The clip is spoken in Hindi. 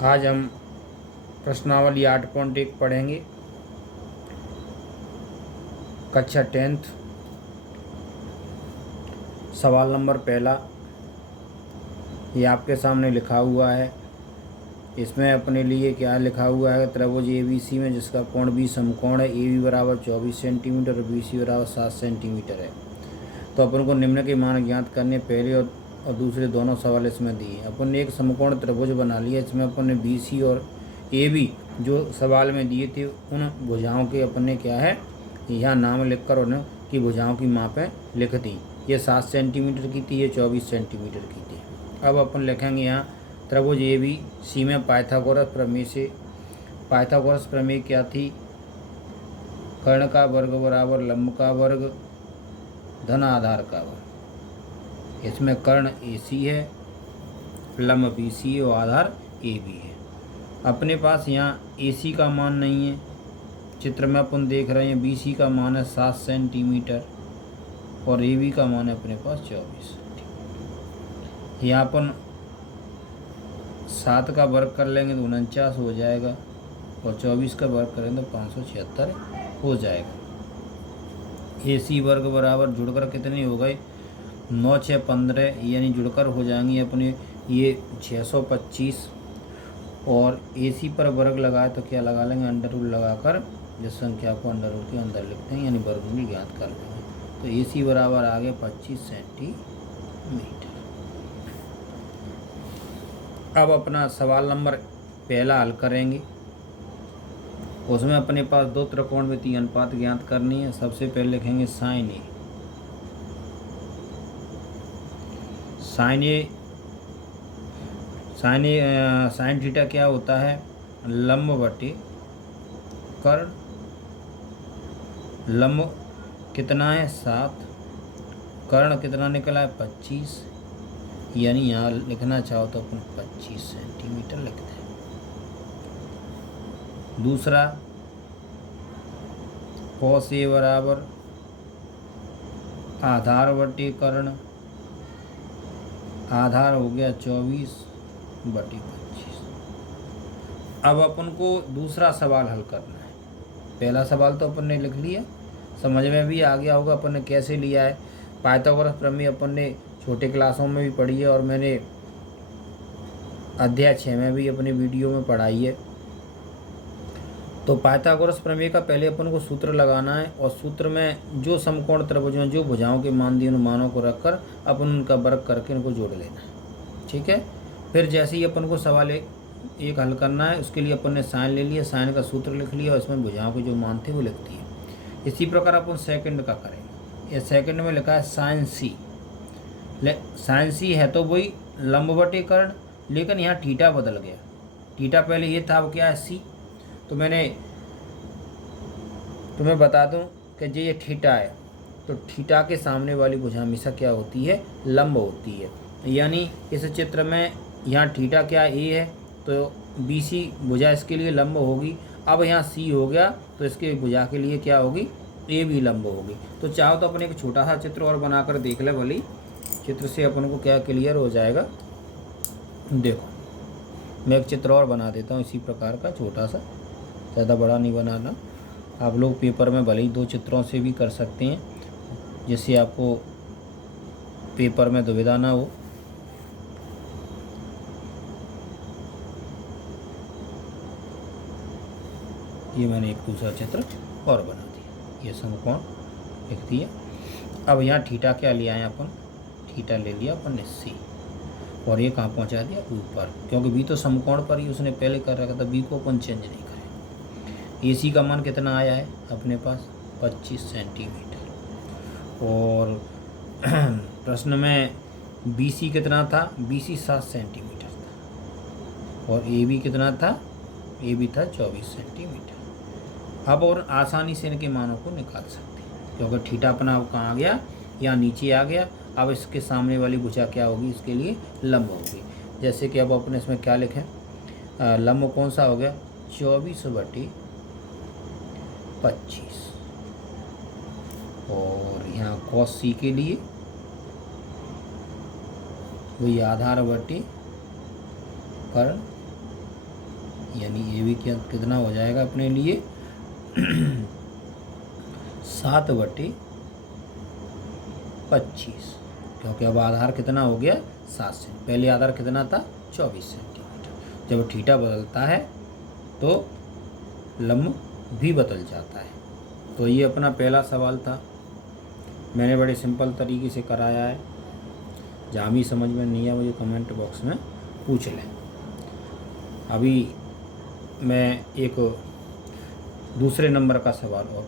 आज हम प्रश्नावली 8.1 पढ़ेंगे। कक्षा 10th। सवाल नंबर पहला ये आपके सामने लिखा हुआ है। इसमें अपने लिए क्या लिखा हुआ है? त्रिभुज ABC में जिसका कोण B समकोण है, AB बराबर 24 सेंटीमीटर और BC बराबर 7 सेंटीमीटर है। तो अपन को निम्न के मान ज्ञात करने, पहले और दूसरे दोनों सवाल इसमें दिए। अपन ने एक समकोण त्रिभुज बना लिया। इसमें अपन ने BC और AB जो सवाल में दिए थे उन भुजाओं के अपन ने क्या है यहाँ नाम लिखकर उन्हें की भुजाओं की मापें लिख दी। ये 7 सेंटीमीटर की थी, ये 24 सेंटीमीटर की थी। अब अपन लिखेंगे यहाँ त्रिभुज ABC में पाइथागोरस प्रमेय से। पाइथागोरस प्रमेय क्या थी? कर्ण का वर्ग बराबर लंब का वर्ग धन आधार का वर्ग। इसमें कर्ण AC है, लंब BC है और आधार AB है। अपने पास यहाँ AC का मान नहीं है। चित्र में अपन देख रहे हैं BC का मान है 7 सेंटीमीटर और AB का मान है अपने पास 24। यहाँ अपन 7 का वर्ग कर लेंगे तो 49 हो जाएगा और 24 का वर्ग करेंगे तो 576 हो जाएगा। AC वर्ग बराबर जुड़कर कितने हो गए? 9 6 15, यानी जुड़कर हो जाएंगे अपने ये 625। और AC पर वर्ग लगाए तो क्या लगा लेंगे? अंडर रूट लगाकर जिस संख्या को अंडर रूट के अंदर लिखते हैं यानी वर्गमूल ज्ञात कर लेंगे। तो AC बराबर आ गया 25 सेंटीमीटर। अब अपना सवाल नंबर पहला हल करेंगे। उसमें अपने पास दो त्रिकोणमितीय अनुपात ज्ञात करनी है। सबसे पहले लिखेंगे साइन ए। साइन थीटा क्या होता है? लंब बटे कर्ण। लंब कितना है? 7। कर्ण कितना निकला है? 25। यानी यहाँ लिखना चाहो तो अपन 25 सेंटीमीटर लिखते हैं। दूसरा कॉस ए बराबर आधार बटे कर्ण। आधार हो गया 24 बटे 25। अब अपन को दूसरा सवाल हल करना है। पहला सवाल तो अपन ने लिख लिया, समझ में भी आ गया होगा अपन ने कैसे लिया है। पाइथागोरस प्रमेय अपन ने छोटे क्लासों में भी पढ़ी है और मैंने अध्याय 6 में भी अपने वीडियो में पढ़ाई है। तो पाइथागोरस प्रमेय का पहले अपन को सूत्र लगाना है और सूत्र में जो समकोण त्रिभुज में जो भुजाओं के मान दिए उन मानों को रखकर अपन उनका वर्ग करके उनको जोड़ लेना है। ठीक है। फिर जैसे ही अपन को सवाल एक हल करना है, उसके लिए अपन ने साइन ले लिया, साइन का सूत्र लिख लिया और इसमें भुजाओं के जो मान थे वो लिख दिए। इसी प्रकार अपन सेकंड का करेंगे। ये सेकंड में लिखा है साइन सी। साइन सी है तो वही लंब बटे कर्ण, लेकिन यहाँ थीटा बदल गया। थीटा पहले ये था, वो क्या है? सी। तो मैंने तुम्हें बता दूं कि जो ये थीटा है तो थीटा के सामने वाली भुजा हमेशा क्या होती है? लंब होती है। यानी इस चित्र में यहाँ थीटा क्या ए है तो BC भुजा इसके लिए लंब होगी। अब यहाँ C हो गया तो इसके भुजा के लिए क्या होगी? A भी लंब होगी। तो चाहो तो अपन एक छोटा सा चित्र और बनाकर देख ले भली, चित्र से अपन को क्या क्लियर हो जाएगा। देखो मैं एक चित्र और बना देता हूँ इसी प्रकार का, छोटा सा, ज़्यादा बड़ा नहीं बनाना। आप लोग पेपर में भले ही 2 चित्रों से भी कर सकते हैं, जिससे आपको पेपर में दुविधा ना हो। ये मैंने एक दूसरा चित्र और बना दिया, ये समकोण लिख दिया। अब यहाँ थीटा क्या लिया है अपन? थीटा ले लिया अपन ने C और ये कहाँ पहुँचा दिया? ऊपर, क्योंकि B तो समकोण पर ही उसने पहले कर रखा था, B को अपन चेंज नहीं करें। AC का मान कितना आया है अपने पास? 25 सेंटीमीटर। और प्रश्न में BC कितना था? BC 7 सेंटीमीटर था और AB कितना था? AB था 24 सेंटीमीटर। अब और आसानी से इनके मानों को निकाल सकते हैं, क्योंकि थीटा अपना अब कहाँ आ गया? यहाँ नीचे आ गया। अब इसके सामने वाली भुजा क्या होगी? इसके लिए लंब होगी। जैसे कि अब अपने इसमें क्या लिखें? लंब कौन सा हो गया? 24 बटे 25। और यहाँ कॉस C के लिए वही आधार बटे कर्ण यानी ये भी क्या कितना हो जाएगा अपने लिए 7/25, क्योंकि अब आधार कितना हो गया 7 सेंट, पहले आधार कितना था 24 सेंटीमीटर। जब थीटा बदलता है तो लंब भी बदल जाता है। तो ये अपना पहला सवाल था, मैंने बड़े सिंपल तरीके से कराया है। जहाँ भी समझ में नहीं आया मुझे कमेंट बॉक्स में पूछ लें। अभी मैं एक दूसरे नंबर का सवाल और